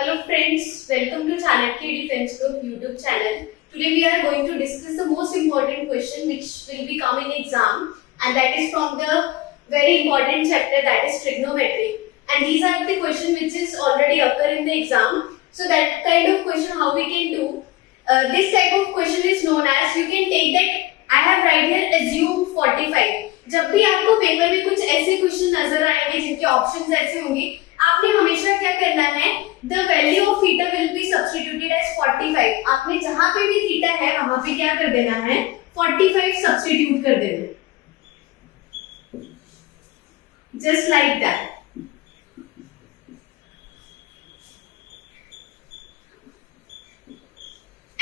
Hello friends, welcome to Chanakya Defense Group YouTube channel. Today we are going to discuss the most important question which will be coming in exam, and that is from the very important chapter, that is trigonometry. And these are the question which is already occur in the exam. So that kind of question how we can do. This type of question is known as, you can take that I have right here assume 45. जब भी आपको paper में कुछ ऐसे question नजर आएंगे जिनके options ऐसे होंगे, आपने हमेशा क्या करना है, the value of theta will be substituted as 45. आपने जहां पे भी थीटा है वहां पे क्या कर देना है, 45 सब्स्टिट्यूट कर देना है, just like that.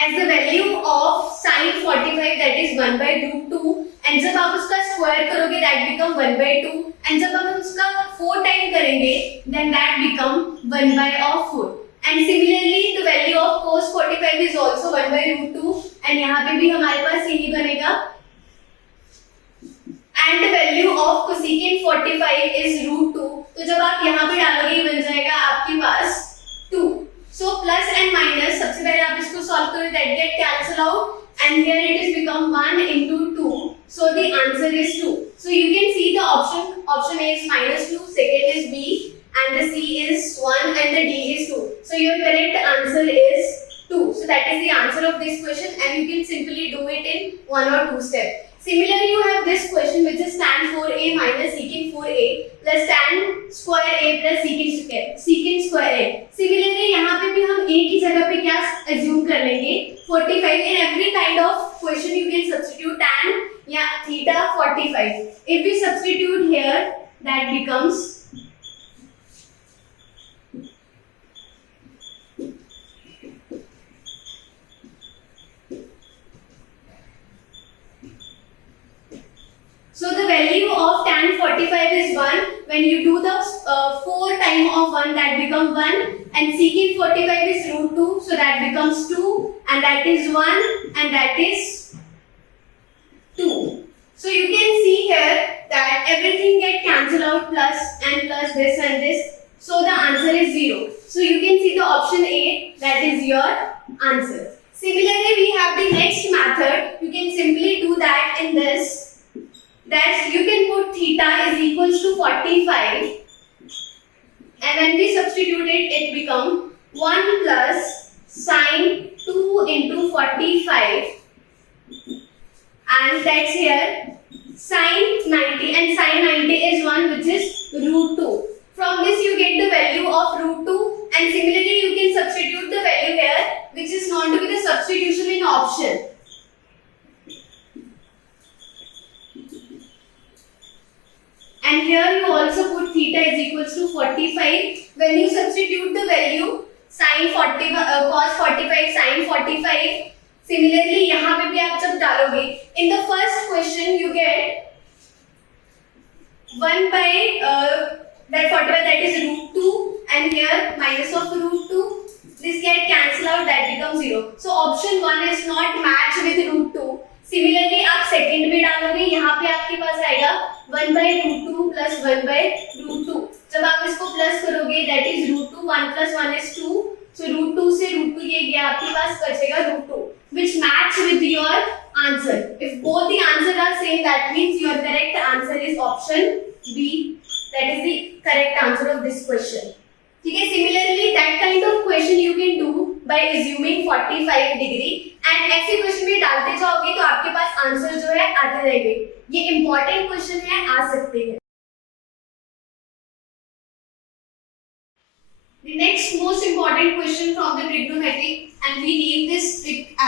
As the value of sin 45 that is 1 by root 2, and जब आप उसका स्क्वायर करोगे that become 1 by 2, and जब आप उसका 4 टाइम करेंगे then that become 1 by of 4. And similarly the value of cos 45 is also 1 by root 2, and यहाँ पे भी हमारे पास यही बनेगा. And the value of cosecant 45 is root 2. तो जब आप यहाँ पे डालोगे बन जाएगा आपके पास 2. So plus and minus, सबसे पहले आप इसको solve करो, that get cancel out, and here it is become 1 into 2. So the answer is 2. So you can see the option A is -2, second is B, and the C is 1, and the D is 2. So your correct answer is 2. So that is the answer of this question, and you can simply do it in 1 or 2 steps. Similarly, you have this question which is tan 4a minus secant 4a plus tan square a plus secant square a. Similarly, यहाँ पे भी हम a की जगह पे क्या assume कर लेंगे, 45. In every kind of question you can substitute tan या theta 45. If we substitute here, that becomes so the value of tan 45 is 1. When you do the 4 time of 1, that become 1, and secant 45 is root 2, so that becomes 2, and that is 1, and that is 2. So you can see here that everything get cancelled out, plus and plus this and this, so the answer is 0. So you can see the option A, that is your answer. Similarly, we have the next method. You can simply do that in this, that you can put theta is equals to 45, and when we substitute it, it become 1 plus sin 2 into 45, and that's here sin 90, and sin 90 is 1, which is root 2. From this you get the value of root 2, and similarly you can substitute the value here, which is known to be the substitution in option. And here you also put theta is equals to 45. When you substitute the value sin 40, cos 45, sin 45. Similarly, यहाँ पे भी आप जब डालोगे, in the first question you get 1 by that 45, that is root 2, and here minus of root 2. This get cancel out, that becomes 0. So option 1 is not match with root 2. Similarly, आप second में डालोगे, यहाँ पे आपके पास आएगा 1 by root 2 plus 1 by root 2. जब आप इसको प्लस करोगे, that is root 2, 1 plus 1 is 2. So root 2 से root 2 ये गया, आपके पास बचेगा root 2, which match with your answer. If both the answers are same, that means your correct answer is option B. That is the correct answer of this question. ठीक है. Similarly, that kind of question you can do by assuming 45 degree, and ऐसे question में डालते जाओगे तो आपके पास answer जो है आते रहेंगे. ये इंपॉर्टेंट क्वेश्चन है, आ सकते हैं. The next most important question from the trigonometry, and we name this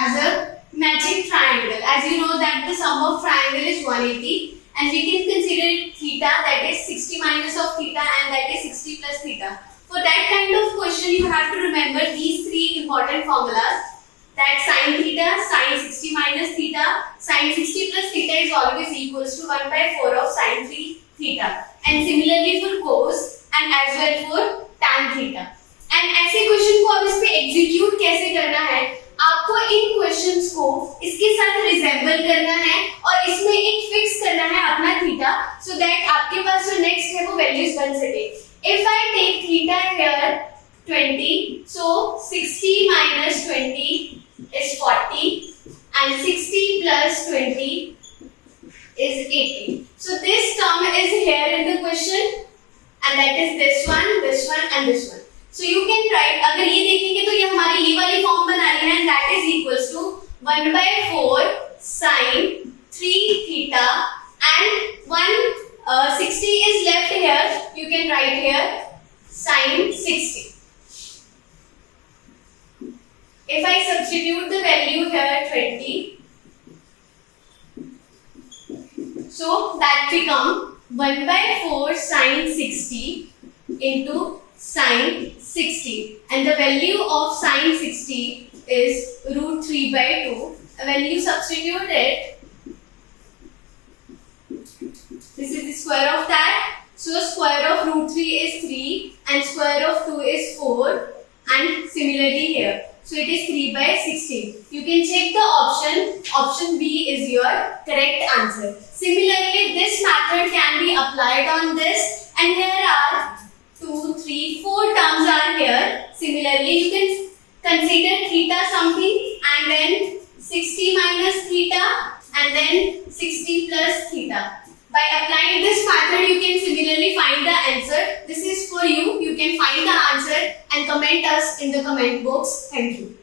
as a magic triangle. As you know that the sum of triangle is 180, and we can consider theta, that is 60 minus of theta, and that is 60 plus theta. For that kind of question, you have to remember these 3 important formulas. That sin theta, sin 60 minus theta, sin 60 plus theta is always equals to 1 by 4 of sin 3 theta. And similarly for cos, and as well for tan theta. And ऐसे question को अब इस पे execute कैसे करना है, आपको इन questions को इसके साथ रिजेंबल करना है और इसमें एक फिक्स करना है अपना थीटा, सो दैट आपके पास जो नेक्स्ट है वो वैल्यूज बन सके. If I take theta here, 20. So 60 minus 20 is 40 and 60 plus 20 is 80. So this term is here in the question and that is this one and this one. So you can write, अगर ये देखेंगे तो ये हमारी ये वाली form बना रही है and that is equals to 1/4 sin 3 theta and 60 is left here. You can write here sin 60. If I substitute the value here 20, so that become 1/4 sin 60 into sin 60 and the value of sin 60 is √3/2. When you substitute it, this is the square of that. So square of √3 is 3 and square of 2 is 4 and similarly here. So it is 3/16. You can check the option. Option B is your correct answer. Similarly, this method can be applied on this and here are 2, 3, 4 terms are here. Similarly, you can consider theta something and then 60 minus theta and then 60 plus theta. By applying this method, you can similarly find the answer. This is for you. You can find the answer and comment us in the comment box. Thank you.